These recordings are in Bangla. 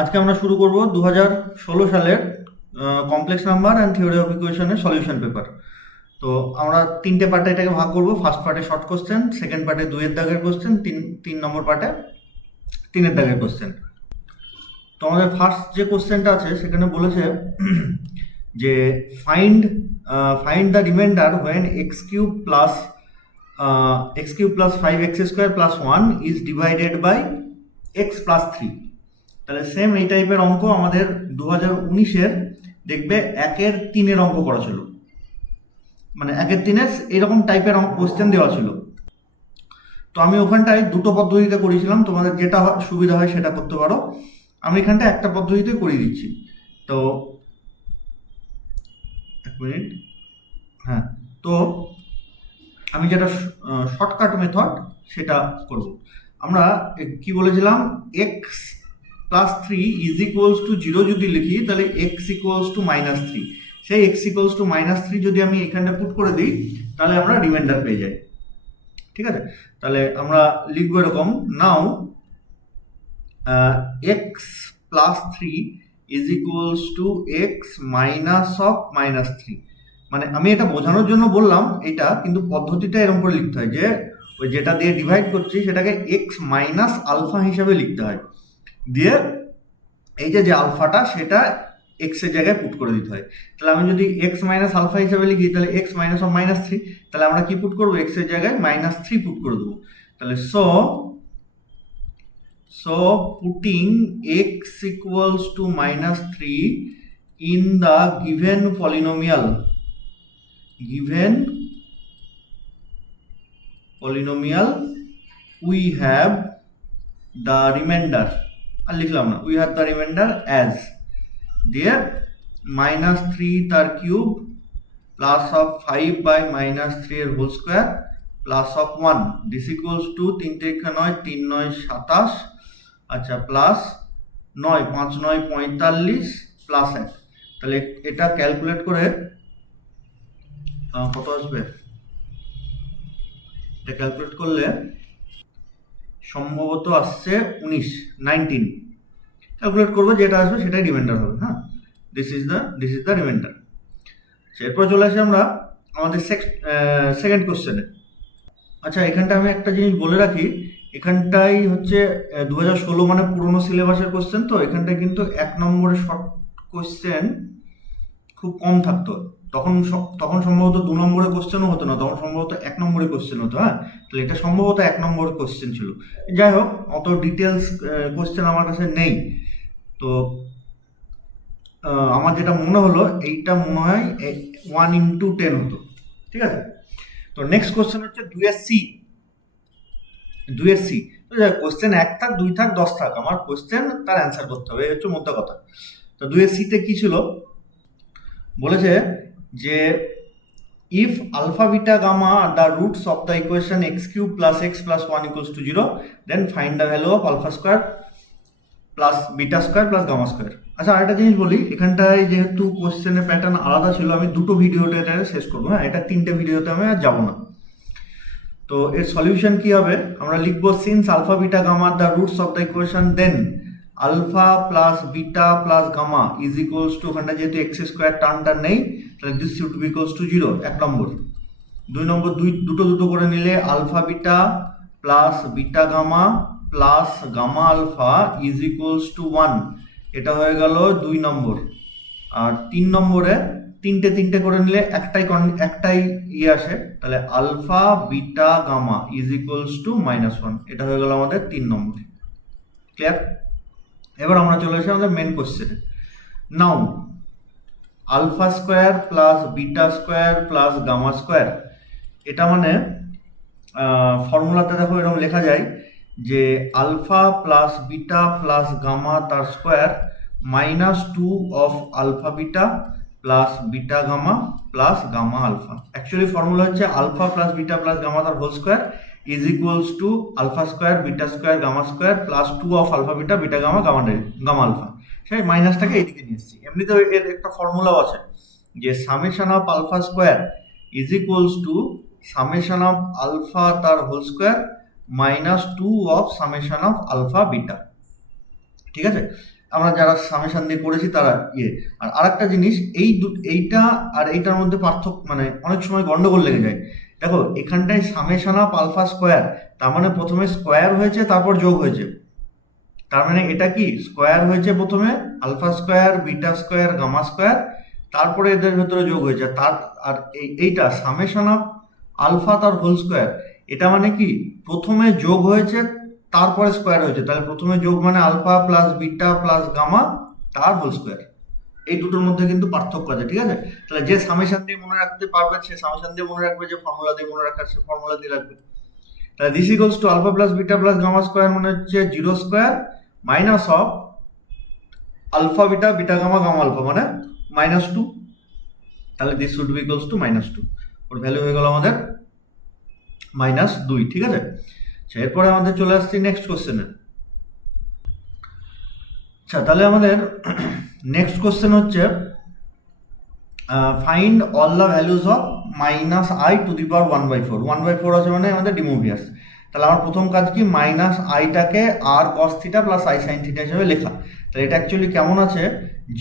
আজকে আমরা শুরু করব 2016 সালের complex number and theory of ইকুয়েশনের সলিউশন পেপার। তো আমরা তিনটে পার্টে এটাকে ভাগ করব। ফার্স্ট পার্টে শর্ট কোশ্চেন, সেকেন্ড পার্টে 2-এর দাগের কোশ্চেন, তিন নম্বর পার্টে 3-এর দাগের কোশ্চেন। তো আমাদের ফার্স্ট যে কোশ্চেনটা আছে সেখানে বলেছে যে find the remainder when x cube plus 5x square plus 1 is divided by x plus 3। তাহলে সেম এই টাইপের অঙ্ক আমাদের 2019-এর দেখবে 1-এর 3-এর অঙ্ক করা ছিল, মানে 1-এর 3-এর এরকম টাইপের অঙ্ক কোশ্চেন দেওয়া ছিল। তো আমি ওখানটায় দুটো পদ্ধতিতে করেছিলাম, তোমাদের যেটা সুবিধা হয় সেটা করতে পারো। আমি এখানটা একটা পদ্ধতিতে করিয়ে দিচ্ছি। তো এক মিনিট, হ্যাঁ, তো আমি যেটা শর্টকাট মেথড সেটা করব। আমরা কি বলেছিলাম, x plus 3 is equals to 0 যদি লিখি তাহলে এক্স ইকুয়ালস টু -3। সেই এক্স ইকুয়ালস টু -3 যদি আমি এখানটা পুট করে দিই তাহলে আমরা রিমাইন্ডার পেয়ে যাই। ঠিক আছে, তাহলে আমরা লিখবো এরকম, now X plus 3 is equals to X minus of -3। মানে আমি এটা বোঝানোর জন্য বললাম এটা, কিন্তু পদ্ধতিটা এরকম করে লিখতে হয় যে ওই যেটা দিয়ে ডিভাইড করছি সেটাকে এক্স মাইনাস আলফা হিসাবে লিখতে হয়, দিয়ে এই যে আলফাটা সেটা এক্স এর জায়গায় পুট করে দিতে হয়। তাহলে আমি যদি এক্স মাইনাস আলফা হিসাবে লিখি তাহলে এক্স মাইনাস অফ -3, তাহলে আমরা কি পুট করবো, এক্স এর জায়গায় -3 পুট করে দেবো। তাহলে so putting x equals to -3 in the given polynomial we have the remainder, আর লিখলাম না, we have the remainder as there -3 তার কিউব প্লাস অফ 5 বাই -3 এর whole square plus of 1 this equals to 3 3 9 3 9 27, আচ্ছা, প্লাস 9 5 9 45 প্লাস 1। তাহলে এটা ক্যালকুলেট করে কত আসবে, এটা ক্যালকুলেট করলে সম্ভবত আসছে 19 ক্যালকুলেট করবো, যেটা আসবে সেটাই রিমাইন্ডার হবে। হ্যাঁ, দিস ইজ দ্য রিমাইন্ডার। এরপর চলে আসি আমরা আমাদের সেকেন্ড কোশ্চেনে। আচ্ছা, এখানটা আমি একটা জিনিস বলে রাখি, এখানটাই হচ্ছে 2016 মানে পুরোনো সিলেবাসের কোশ্চেন। তো এখানটায় কিন্তু 1 নম্বরের শর্ট কোশ্চেন খুব কম থাকতো। তখন সম্ভবত 2 নম্বরের কোশ্চেনও হতো না, তখন সম্ভবত 1 নম্বরের কোশ্চেন হতো। হ্যাঁ, তাহলে এটা সম্ভবত 1 নম্বরের কোশ্চেন ছিল। যাই হোক, অত ডিটেলস কোশ্চেন আমার কাছে নেই। তো আমার যেটা মনে হলো, এইটা মনে হয় 1x10 হতো। ঠিক আছে, তো নেক্সট কোশ্চেন হচ্ছে 2-এর সি। তো কোশ্চেন 1 থাক 2 থাক 10 থাক, আমার কোশ্চেন তার অ্যান্সার করতে হবে, এই হচ্ছে মোদ্দা কথা। তো 2-এর সিতে কি ছিল, বলেছে যে if alpha beta gamma are the roots of the equation x cube plus x plus 1 equals to 0, then find the value of alpha square plus beta square plus gamma square। আচ্ছা, আরেকটা জিনিস বলি, এখানটায় যেহেতু কোশ্চেনের প্যাটার্ন আলাদা ছিল, আমি দুটো ভিডিওতে এটা শেষ করবো। হ্যাঁ, এটা 3টে ভিডিওতে আমি আর যাবো না। তো এর সলিউশন কি হবে, আমরা লিখবো since alpha beta gamma the roots of the equation, then alpha plus beta plus gamma is equals to, ওখানটা যেহেতু এক্স স্কোয়ার টার্মটা নেই তাহলে this should be equals to 0, 1 number. 2 number, দুটো করে নিলে alpha beta plus beta gamma plus gamma alpha is equals to 1, এটা হয়ে গেল 2 নম্বর। আর 3 নম্বরে তিনটে করে নিলে একটাই আসে, তাহলে alpha beta gamma is equals to -1, এটা হয়ে গেল আমাদের 3 নম্বর। ক্লিয়ার? এবার আমরা চলে আসি আমাদের মেন কোশ্চেনে। Now alpha square plus beta square plus gamma square, এটা মানে ফর্মুলাতে দেখো এরকম লেখা যায় যে alpha plus beta plus gamma তার square -2 of alpha beta plus beta gamma plus gamma alpha. Actually formula হচ্ছে alpha plus beta plus gamma তার whole square is equals to alpha square beta square gamma square plus 2 of alpha beta beta gamma gamma alpha. সেই মাইনাসটাকে এইদিকে নিয়ে এসেছি। এমনিতেও এর একটা ফর্মুলাও আছে যে summation of alpha square is equals to summation of alpha তার whole square -2 of summation of alpha beta. ঠিক আছে, আমরা যারা সামেশন দিয়ে করেছি তারা আর আরেকটা জিনিস, এইটা আর এইটার মধ্যে পার্থক্য মানে অনেক সময় গন্ডগোল লেগে যায়। দেখো এখানটায় সামেশন অফ আলফা স্কোয়ার, তার মানে প্রথমে স্কোয়ার হয়েছে তারপর যোগ হয়েছে, তার মানে এটা কি স্কোয়ার হয়েছে প্রথমে, alpha square beta square gamma square, তারপরে এদের ভেতরে যোগ হয়েছে। আর এইটা সামেশন অফ আলফা তার হোল স্কোয়ার, এটা মানে কি প্রথমে যোগ হয়েছে তারপরে স্কোয়ার হয়েছে, তাহলে প্রথমে যোগ মানে alpha plus beta plus gamma তার হোল স্কোয়ার। এই দুটোর মধ্যে কিন্তু পার্থক্য আছে, ঠিক আছে? তাহলে যে সামেশন দিয়ে মনে রাখতে পারবে সে সামেশন দিয়ে মনে রাখবে, যে ফর্মুলা দিয়ে মনে রাখার সে ফর্মুলা দিয়ে রাখবে। তাহলে this equals to alpha plus beta plus gamma square মানে হচ্ছে 0 square minus of alpha beta beta gamma gamma alpha মানে -2। তাহলে this should be equals to -2, ওর ভ্যালু হয়ে গেল আমাদের -2, ঠিক আছে? এরপরে আমাদের চলে আসছি নেক্সট কোশ্চেনে। আচ্ছা, তাহলে আমাদের নেক্সট কোশ্চেন হচ্ছে find all the values of -i to the power 1/4। 1/4 আছে মানে আমাদের ডিমোভিয়াস। তাহলে আমার প্রথম কাজ কি, -iটাকে আর cos theta plus i sin theta হিসেবে লেখা। তাহলে এটা অ্যাকচুয়ালি কেমন আছে,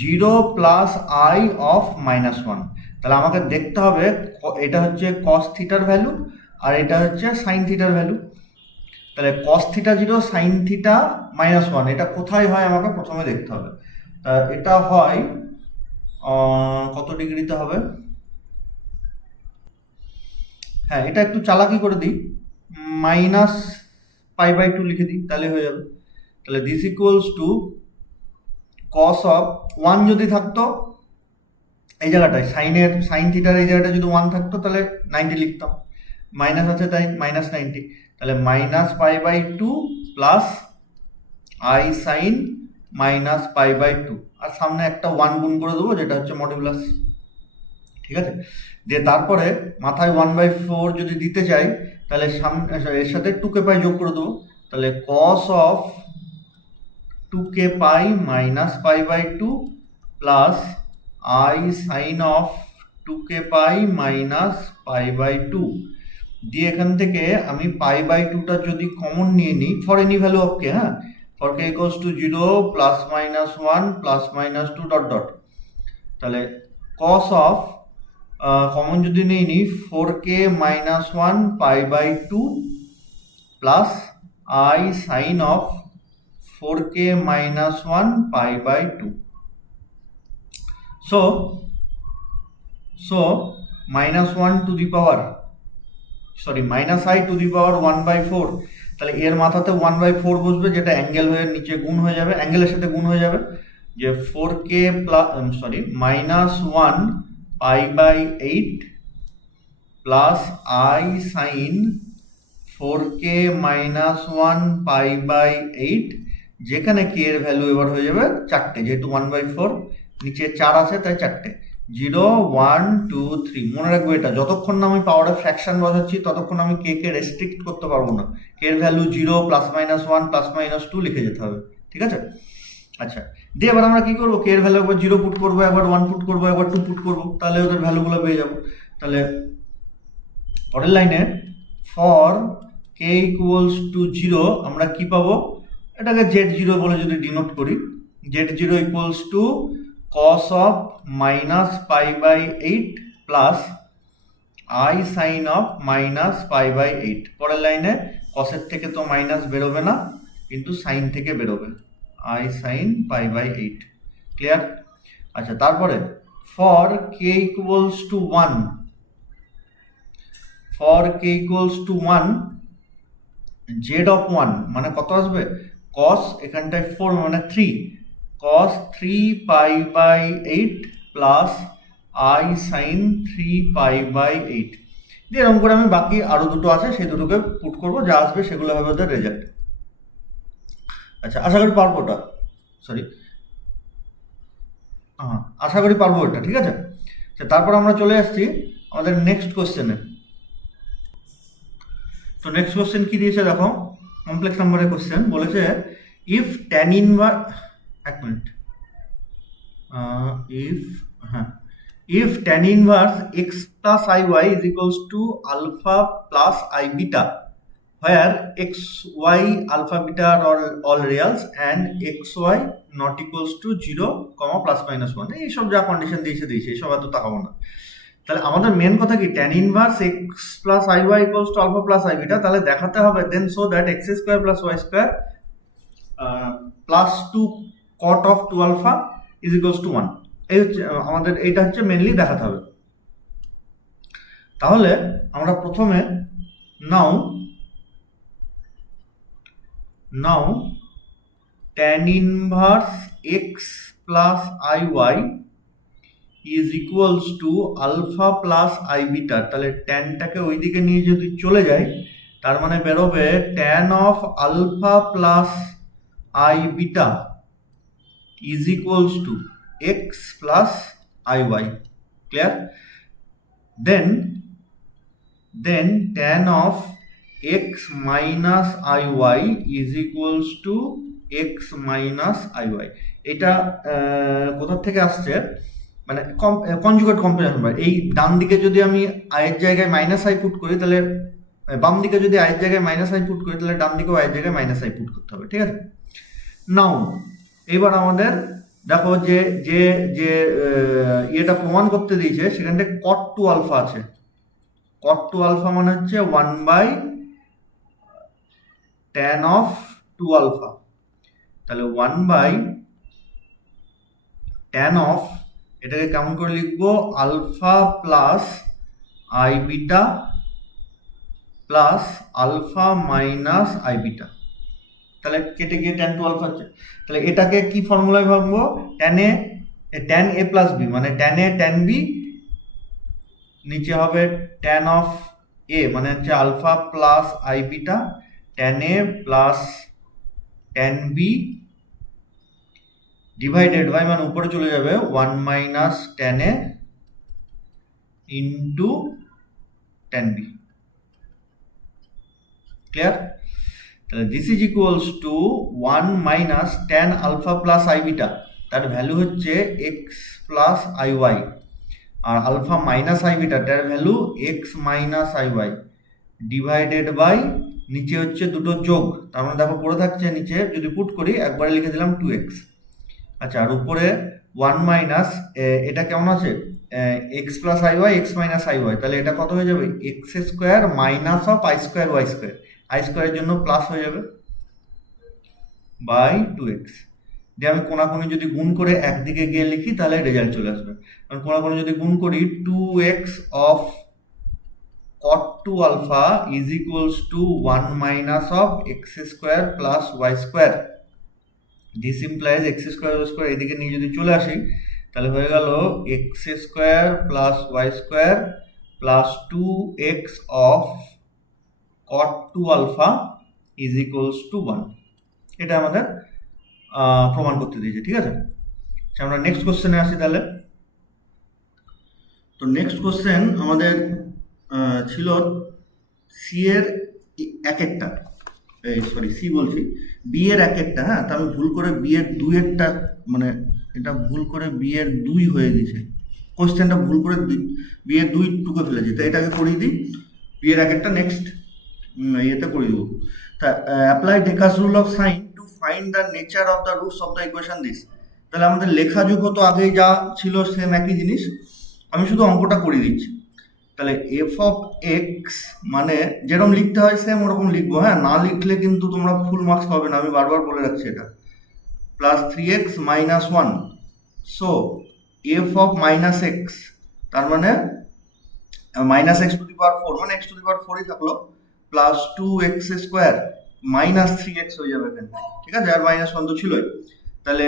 0 প্লাস i অফ -1। তাহলে আমাকে দেখতে হবে এটা হচ্ছে cos থিটার ভ্যালু আর এটা হচ্ছে sin থিটার ভ্যালু। তাহলে cos থিটা 0 sin থিটা -1 এটা কোথায় হয় আমাকে প্রথমে দেখতে হবে। তা এটা হয় কত ডিগ্রিতে হবে, হ্যাঁ এটা একটু চালাকি করে দিই, -π/2 লিখে দিই তাহলে হয়ে যাবে। তাহলে this equals to cos of 1 যদি থাকতো এই জায়গাটায় সাইন থিটার এই জায়গাটা যদি 1 থাকতো তাহলে 90 লিখতাম, মাইনাস আছে তাই -90। তাহলে -π/2 প্লাস i সাইন -π/2, আর সামনে একটা 1 গুণ করে দেবো যেটা হচ্ছে মডুলাস, ঠিক আছে? দিয়ে তারপরে মাথায় 1/4 যদি দিতে চাই তাহলে সামনে এর সাথে 2k পাই যোগ করে দেবো। তাহলে cos of 2k pi -π/2 plus i sine of 2k pi -π/2 দিয়ে এখান থেকে আমি π/2টা যদি কমন নিয়ে নিই for any value of k, হ্যাঁ for k equals to 0 plus -1 plus -2 dot dot, তাহলে cos অফ কমন যদি নিই 4k -1 π/2 plus i sine of 4k -1 π/2। so -1 to the power -i to the power 1/4, তাহলে এর মাথাতে 1/4 বসবে যেটা অ্যাঙ্গেল হয়ে নিচে গুণ হয়ে যাবে, অ্যাঙ্গেলের সাথে গুণ হয়ে যাবে, যে 4k -1 π/8 plus i sign 4k -1 π/8, যেখানে k এর ভ্যালু এবার হয়ে যাবে 4টে, যেহেতু 1/4 নিচে 4 আছে তাই 4টে, 0 1 2 3। মনে রাখবো এটা যতক্ষণ না আমি পাওয়ারে ফ্র্যাকশন বসাচ্ছি ততক্ষণ আমি কে রেস্ট্রিক্ট করতে পারবো না, কে এর ভ্যালু 0 +-1 +-2 লিখে যেতে হবে, ঠিক আছে? আচ্ছা, দিয়ে এবার আমরা কি করবো, কে এর ভ্যালু একবার 0 পুট করবো, একবার 1 পুট করবো, একবার 2 পুট করবো, তাহলে ওদের ভ্যালুগুলো পেয়ে যাবো। তাহলে পরের লাইনে ফর k ইকুয়ালস টু 0 আমরা কি পাবো, এটাকে z0 বলে যদি ডিনোট করি, z0 equals to cos of -π/8 plus i sine of -π/8। পরের লাইনে কসের থেকে তো মাইনাস বেরোবে না কিন্তু সাইন থেকে বেরোবে, i সাইন π/8, ক্লিয়ার? আচ্ছা, তারপরে for k equals to 1, for k equals to 1 z of 1 মানে কত আসবে, cos এখানটায় 4 মানে 3, cos 3π/8 প্লাস i সাইন 3π/8 দিয়ে এরকম করে আমি বাকি আরো দুটো আছে সেই দুটোকে পুট করবো, যা আসবে সেগুলো হবে ওদের রেজাল্ট। আচ্ছা, আশা করি পারবো ওটা, আশা করি পারবো এটা, ঠিক আছে? তারপর আমরা চলে আসছি আমাদের নেক্সট কোশ্চেনে। তো নেক্সট কোশ্চেন কি দিয়েছে দেখো, কমপ্লেক্স নাম্বারের কোশ্চেন বলেছে ইফ tan ইনভার্স, এক minute, if tan inverse x plus iy is equals to alpha plus i beta where x y alpha beta are all reals and x y not equals to 0, plus minus 1 এইসব যা কন্ডিশন দিয়েছে এইসব এত তাকাবো না। তাহলে আমাদের মেন কথা কি, tan inverse x plus i y equals to alpha plus i beta, তাহলে দেখাতে হবে then show that x square plus y square plus 2 cot of 2 alpha is equals to 1। এই হচ্ছে আমাদের, এইটা হচ্ছে মেনলি দেখাতে হবে। তাহলে আমরা প্রথমে নাও tan inverse x plus i y is equals to alpha plus i beta, তাহলে ট্যানটাকে ওইদিকে নিয়ে যদি চলে যায় তার মানে বেরোবে tan of alpha plus i beta is equals to x plus iy, clear? Then tan of x minus iy is equals to x minus iy। এটা কোথা থেকে আসছে, মানে কনজুগেট কম্পারিজন। এই ডান দিকে যদি আমি i এর জায়গায় মাইনাস আই পুট করি, তাহলে বাম দিকে যদি i এর জায়গায় মাইনাস আই পুট করি, তাহলে ডান দিকেও i এর জায়গায় মাইনাস আই পুট করতে হবে, ঠিক আছে? নাও এবার আমাদের দেখো যে যে যে এটা প্রমাণ করতে দিয়েছে সেখানটায় cot 2 আলফা আছে। cot 2 আলফা মানে হচ্ছে 1/tan of 2 আলফা, তাহলে 1/tan of, এটাকে কেমন করে লিখবো, alpha plus i beta plus alpha minus i beta, তাহলে কেটে গিয়ে tan 2 আলফা হচ্ছে। তাহলে এটাকে কি ফর্মুলায় ভাববো, tan a প্লাস বি, মানে tan a tan b, নিচে হবে tan অফ a মানে হচ্ছে alpha plus i beta, tan a plus tan b divided by, মানে উপরে চলে যাবে 1 minus tan a into tan b, clear? তাহলে this is equals to 1 minus tan alpha plus i beta, তার ভ্যালু হচ্ছে x প্লাস আই ওয়াই, আর আলফা মাইনাস আই বিটা তার value x minus i y divided by, নিচে হচ্ছে দুটো যোগ, তার মানে দেখো পড়ে থাকছে নিচে, যদি পুট করি একবারে লিখে দিলাম 2x। আচ্ছা, আর উপরে 1 মাইনাস, এটা কেমন আছে, x plus i y x minus i y, তাহলে এটা কত হয়ে যাবে, x square minus of i square y square, i স্কোয়ারের জন্য প্লাস হয়ে যাবে বাই 2x। দিয়ে আমি কোনাকুনি যদি গুণ করে একদিকে গিয়ে লিখি তাহলে রেজাল্ট চলে আসবে, কারণ কোনাকুনি যদি গুণ করি 2x of cot 2 alpha is equals to 1 minus of x square plus y square। This implies x square y square এদিকে নিয়ে যদি চলে আসি তাহলে হয়ে গেল x square plus y square plus 2x of cot 2 alpha is equals to 1। এটা আমাদের প্রমাণ করতে দিয়েছে, ঠিক আছে? আমরা নেক্সট কোশ্চেনে আসি তাহলে। তো নেক্সট কোশ্চেন আমাদের ছিল সি এর এক একটা, সি বলছি বি এর এক একটা, হ্যাঁ, তা আমি ভুল করে বি এর দুইয়েরটা, মানে এটা ভুল করে বি এর 2 হয়ে গেছে, কোশ্চেনটা ভুল করে বি এর 2 টুকে ফেলেছি, তো এটাকে করিয়ে দিই, বি এর এক একটা নেক্সট ইয়েতে করে দেবো। তা apply Dacres rule of sign to find the nature of the roots of the equation this. তাহলে আমাদের লেখা যুগ তো আগেই যা ছিল সেম একই জিনিস, আমি শুধু অঙ্কটা করে দিচ্ছি। তাহলে এফ অফ এক্স মানে যেরকম লিখতে হয় সেম ওরকম লিখবো, হ্যাঁ, না লিখলে কিন্তু তোমরা ফুল মার্কস পাবে না, আমি বারবার বলে রাখছি এটা। Plus 3x minus 1, so F of minus x, তার মানে মাইনাস এক্স টু দি পাওয়ার 4, মানে এক্স টু দি পাওয়ার 4ই থাকলো, plus 2x square minus 3x হয়ে যাবে এখানে, ঠিক আছে? আর মাইনাস 1 তো ছিলই। তাহলে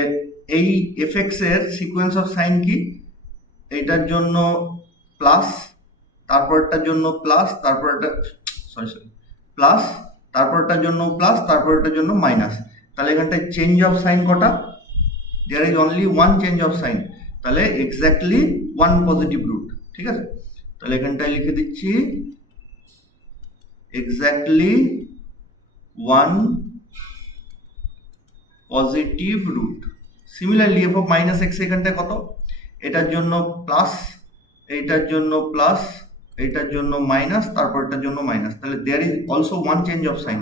এই এফ এক্স এর সিকোয়েন্স অফ সাইন কি, এইটার জন্য প্লাস, তারপরটার জন্য প্লাস, তারপরটা প্লাস, তারপরটার জন্য প্লাস, তারপরটার জন্য মাইনাস। তাহলে এখানটায় চেঞ্জ অফ সাইন কটা, there is only 1 change of sign, তাহলে এক্স্যাক্টলি 1 পজিটিভ রুট, ঠিক আছে? তাহলে এখানটায় লিখে দিচ্ছি exactly 1 positive root. Similarly f of minus x এখানটায় কত, এটার জন্য প্লাস, এইটার জন্য প্লাস, এইটার জন্য মাইনাস, তারপরটার জন্য মাইনাস, তাহলে there is also one change of sign.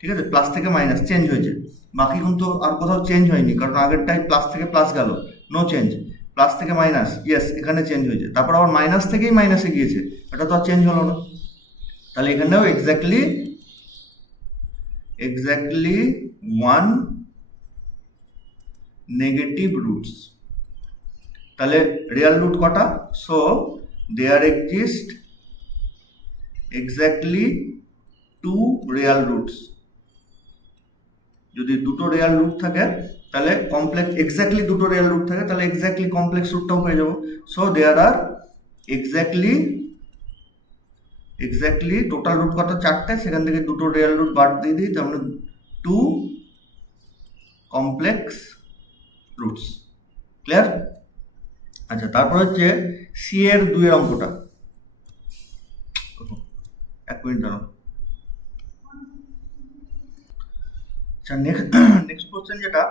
ঠিক আছে, প্লাস থেকে মাইনাস চেঞ্জ হয়েছে, বাকি কিন্তু আর কোথাও চেঞ্জ হয়নি, কারণ আগেরটাই প্লাস থেকে প্লাস গেল, নো চেঞ্জ। প্লাস থেকে মাইনাস, ইয়েস এখানে চেঞ্জ হয়েছে, তারপর আবার মাইনাস থেকেই মাইনাসে গিয়েছে, এটা তো আর চেঞ্জ হলো না। তাহলে এখানেও এক্স্যাক্টলি ওয়ান নেগেটিভ রুটস। তাহলে রিয়াল রুট কটা? So there exist exactly two real roots. যদি দুটো রিয়াল রুট থাকে তাহলে কমপ্লেক্স, এক্স্যাক্টলি দুটো রিয়াল রুট থাকে তাহলে এক্স্যাক্টলি কমপ্লেক্স রুটটাও পেয়ে যাবো। So there are exactly total root কত? 4টে, সেখান থেকে দুটো রিয়াল রুট বাদ দিয়ে দিই, তার মানে 2 কমপ্লেক্স রুটস। ক্লিয়ার? আচ্ছা, তারপর হচ্ছে সি এর 2 এর অঙ্কটা। এক মিনিট দাঁড়াও। আচ্ছা, নেক্সট কোশ্চেন যেটা,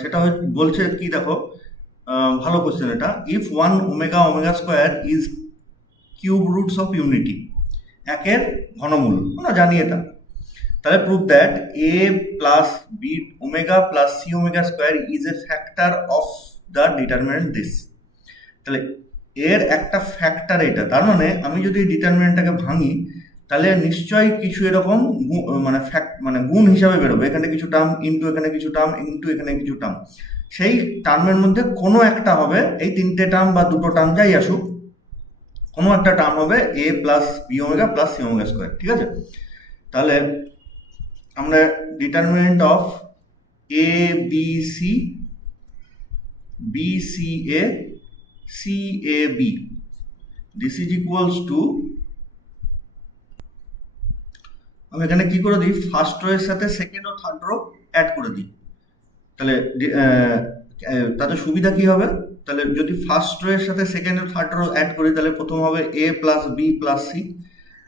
সেটা বলছে কি দেখো, ভালো কোশ্চেন এটা। If 1 omega omega square is cube roots of unity, একের ঘনমূল, আমরা জানি এটা, তাহলে prove that A plus B omega plus C omega square is a factor of the determinant this. তাহলে এর একটা ফ্যাক্টর এটা, তার মানে আমি যদি ডিটারমিনেন্টটাকে ভাঙি তাহলে নিশ্চয়ই কিছু এরকম মানে গুণ হিসাবে বেরোবে, এখানে কিছু টার্ম ইন্টু এখানে কিছু টার্ম ইন্টু এখানে কিছু টার্ম, সেই টার্মের মধ্যে কোনো একটা হবে, এই 3টে টার্ম বা 2টো টার্ম যাই আসুক, কোনো একটা টার্ম হবে এ plus B omega plus C omega square. ঠিক আছে, তাহলে আমরা determinant of a b c, b C a, c A b, this is equals to, আমি এখানে কি করে দিই, ফার্স্ট রো এর সাথে সেকেন্ড ও থার্ড রো অ্যাড করে দিই। তাহলে তাতে সুবিধা কি হবে, তাহলে যদি ফার্স্ট রো এর সাথে সেকেন্ড ও থার্ড রো অ্যাড করি তাহলে প্রথম হবে এ প্লাস বি প্লাস সি,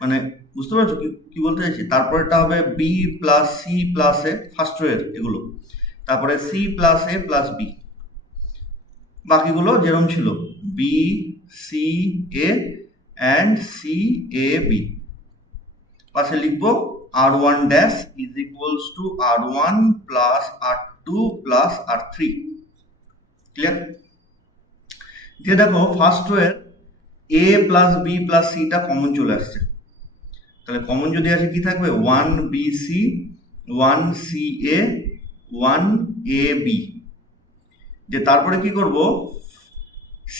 মানে বুঝতে পারছো কি বলতে চাইছি। তারপরেটা হবে B plus C plus A, first row এর এগুলো, তারপরে C plus A plus B, বাকিগুলো যেরকম ছিল B C A and C A B. পাশে লিখবো R1 dash is equals to R1 plus R2 plus R3। Clear? দিয়ে দেখো ফার্স্ট রো এর এ প্লাস বি প্লাস সিটা কমন চলে আসছে, তাহলে কমন যদি আসে কি থাকবে, 1 B C 1 C A 1 A B. যে তারপরে কি করব,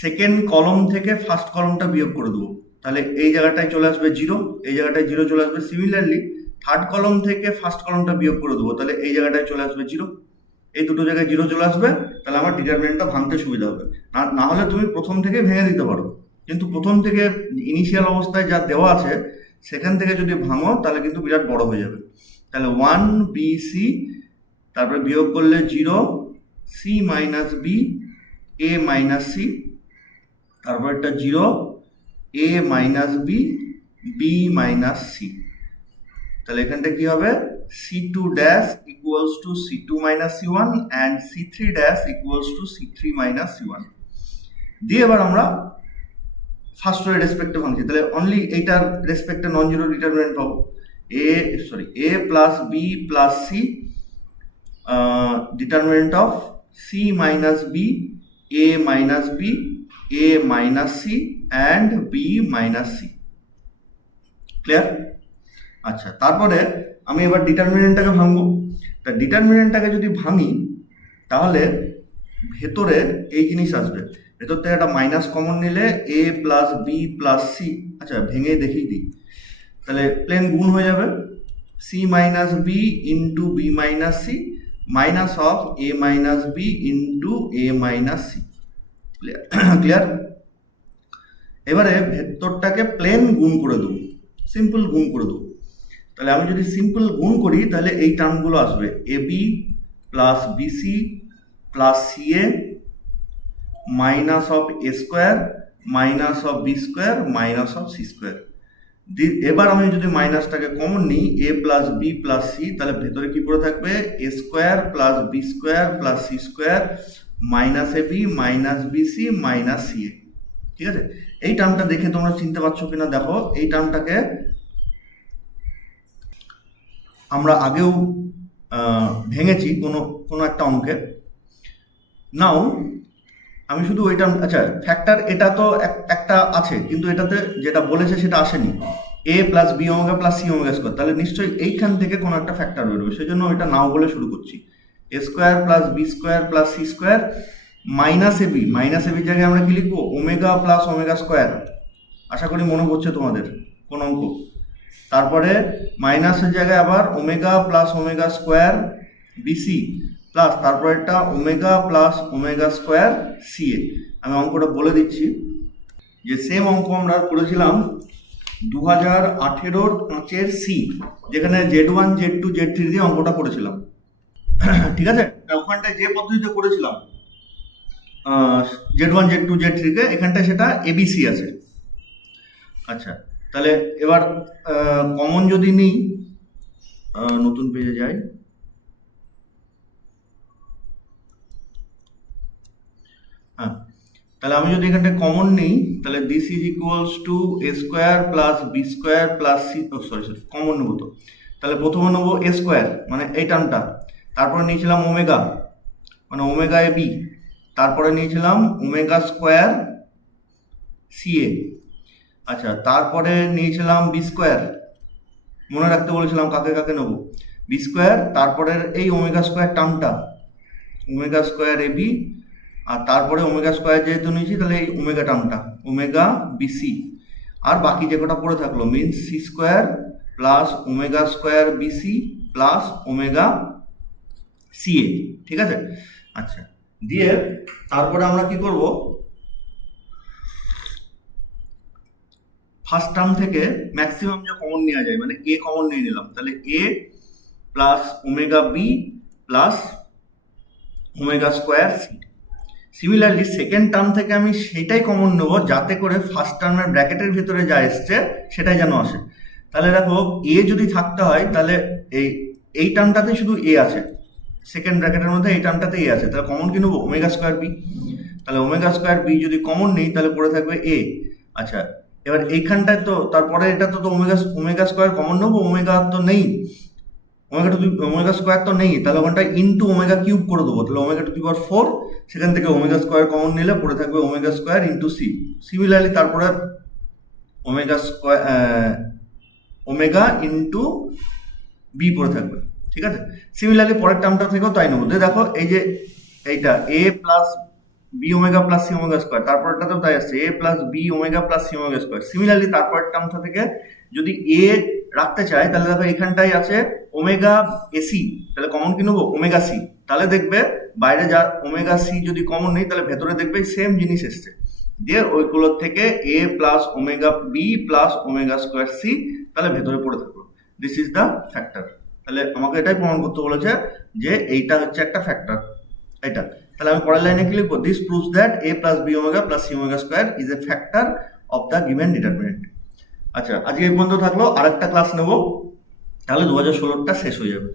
সেকেন্ড কলম থেকে ফার্স্ট কলমটা বিয়োগ করে দেবো, তাহলে এই জায়গাটায় চলে আসবে 0, এই জায়গাটায় 0 চলে আসবে। সিমিলারলি থার্ড কলম থেকে ফার্স্ট কলমটা বিয়োগ করে দেবো, তাহলে এই জায়গাটায় চলে আসবে 0, এই দুটো জায়গায় 0 চলে আসবে, তাহলে আমার ডিটারমিনেন্টটা ভাঙতে সুবিধা হবে। না হলে তুমি প্রথম থেকে ভেঙে দিতে পারো, কিন্তু প্রথম থেকে ইনিশিয়াল অবস্থায় যা দেওয়া আছে সেখান থেকে যদি ভাঙো তাহলে কিন্তু বিরাট বড় হয়ে যাবে। তাহলে 1 বি সি, তারপরে বিয়োগ করলে 0 c minus b a minus c, তারপর একটা 0 a minus b b minus c. তাহলে এখানটা কি হবে, C2 dash equals to C2 minus C1 and C3 dash equals to C3 minus C1। দিয়ে এবার আমরা ফার্স্ট রো এর রেসপেক্টে ভাঙছি, তাহলে অনলি এইটার রেসপেক্টে নন জিরো ডিটারমিনেন্ট পাবো, a plus B plus c, determinant of c minus b a minus b a minus c and b minus C. Clear? আচ্ছা, তারপরে আমি এবার ডিটারমিনেন্টটাকে ভাঙবো। তা ডিটারমিনেন্টটাকে যদি ভাঙি তাহলে ভেতরে এই জিনিস আসবে, ভেতর থেকে একটা মাইনাস কমন নিলে A plus B plus C, আচ্ছা ভেঙে দেখিয়ে দিই, তাহলে প্লেন গুণ হয়ে যাবে, C minus B into B minus C minus of A minus B into A minus C. Clear? এবারে ভেতরটাকে প্লেন গুণ করে দেবো, সিম্পল গুণ করে দেবো। তাহলে আমি যদি সিম্পল গুণ করি তাহলে এই টার্মগুলো আসবে, a b plus b c plus c a minus of a square minus of b square minus of c square. এবার আমি যদি মাইনাসটাকে কমন নিই, a plus B plus c, তাহলে ভেতরে কি পড়ে থাকবে, a square plus B square plus c square minus a b minus b c minus c a. ঠিক আছে, এই টার্মটা দেখে তোমরা চিনতে পারছো কিনা দেখো, এই টার্মটাকে আমরা আগেও ভেঙেছি কোনো কোনো একটা অঙ্কে। নাও আমি শুধু ওই টার্ম, আচ্ছা ফ্যাক্টর এটা তো একটা আছে, কিন্তু এটাতে যেটা বলেছে সেটা আসেনি, a plus B omega plus C omega square, তাহলে নিশ্চয়ই এইখান থেকে কোনো একটা ফ্যাক্টর বেরোবে, সেই জন্য ওইটা নাও বলে শুরু করছি। A square plus B square plus c square minus a বির জায়গায় আমরা কি লিখবো, ওমেগা প্লাস ওমেগা স্কোয়ার। আশা করি মনে পড়ছে তোমাদের কোন অঙ্ক। তারপরে মাইনাসের জায়গায় আবার omega plus omega square BC plus তারপরে একটা omega plus omega square CA. আমি অঙ্কটা বলে দিচ্ছি, যে সেম অঙ্ক আমরা করেছিলাম 2018-র 5-এর সি, যেখানে Z1 Z2 Z3 দিয়ে অঙ্কটা করেছিলাম। ঠিক আছে, ওখানটায় যে পদ্ধতিতে করেছিলাম Z1 Z2 Z3 কে, এখানটায় সেটা এবিসি আছে। আচ্ছা তাহলে এবার কমন যদি নিই, নতুন পেজে যাই, হ্যাঁ তাহলে আমি যদি এখানটায় কমন নিই, তাহলে this is equals to A square plus B square plus C, sorry common নেবো তো, তাহলে প্রথমে নেবো এ স্কোয়ার মানে এই টার্মটা, তারপরে নিয়েছিলাম ওমেগা মানে ওমেগা এ বি, তারপরে নিয়েছিলাম ওমেগা স্কোয়ার সিএ। আচ্ছা তারপরে নিয়েছিলাম বি স্কোয়ার, মনে রাখতে বলেছিলাম কাকে কাকে নেবো, বি স্কোয়ার, তারপরে এই ওমেগা স্কোয়ার টার্মটা ওমেগা স্কোয়ার এ বি, আর তারপরে ওমেগা স্কোয়ার যেহেতু নিয়েছি তাহলে এই ওমেগা টার্মটা ওমেগা বিসি, আর বাকি যে কটা পড়ে থাকলো means c square plus omega square BC plus omega c a. ঠিক আছে, আচ্ছা দিয়ে তারপরে আমরা কি করব, ফার্স্ট টার্ম থেকে ম্যাক্সিমাম যে কমন নেওয়া যায় মানে এ কমন নিয়ে নিলাম, তাহলে a plus omega b plus omega square c. Similarly second term থেকে আমি সেটাই কমন নেব যাতে করে ফার্স্ট টার্মের ব্র্যাকেটের ভিতরে যা এসছে সেটাই যেন আসে। তাহলে দেখো এ যদি থাকতে হয় তাহলে এই টার্মটাতে শুধু এ আছে, সেকেন্ড ব্র্যাকেটের মধ্যে এই টার্মটাতে এ আছে, তাহলে কমন কি নেবো, ওমেগা স্কোয়ার বি। তাহলে ওমেগা স্কোয়ার বি যদি কমন নেই তাহলে পড়ে থাকবে এ। আচ্ছা এবার এইখানটায় তো তারপরে এটা তো ওমেগা স্কোয়ার কমন নেবো, ওমেগা তো নেই, ওমেগা স্কোয়ার তো নেই, তাহলে ওখানটায় ইন্টু ওমেগা কিউব করে দেবো, তাহলে ওমেগা টু দি পাওয়ার 4, সেখান থেকে ওমেগা স্কোয়ার কমন নিলে পড়ে থাকবে omega square into c. Similarly তারপরে omega square omega into b পড়ে থাকবে। ঠিক আছে, সিমিলারলি পরের টার্মটা থেকেও তাই নেবো। দেখো এই যে এইটা a plus B omega plus C omega square, তারপরটাতেও তাই আসছে a plus B omega plus C omega square. Similarly তারপরের টার্মটা থেকে যদি এ রাখতে চাই তাহলে দেখো এখানটাই আছে ওমেগা এসি, তাহলে কমন কি নেবো, ওমেগা সি। তাহলে দেখবে বাইরে যা ওমেগা সি যদি কমন নেই তাহলে ভেতরে দেখবে সেম জিনিস এসছে, দিয়ে ওইগুলোর থেকে a plus omega b plus omega square c, তাহলে ভেতরে পড়ে থাকলো। This is the factor. তাহলে আমাকে এটাই প্রমাণ করতে বলেছে যে এইটা হচ্ছে একটা ফ্যাক্টর, এটা। তাহলে আমি পরের লাইনে কি লিখবো, this proves that A plus B omega plus C omega square is a factor of the given determinant. আচ্ছা আজকে এই পর্যন্ত থাকলো, আরেকটা ক্লাস নেব, তাহলে 2016টা শেষ হয়ে যাবে।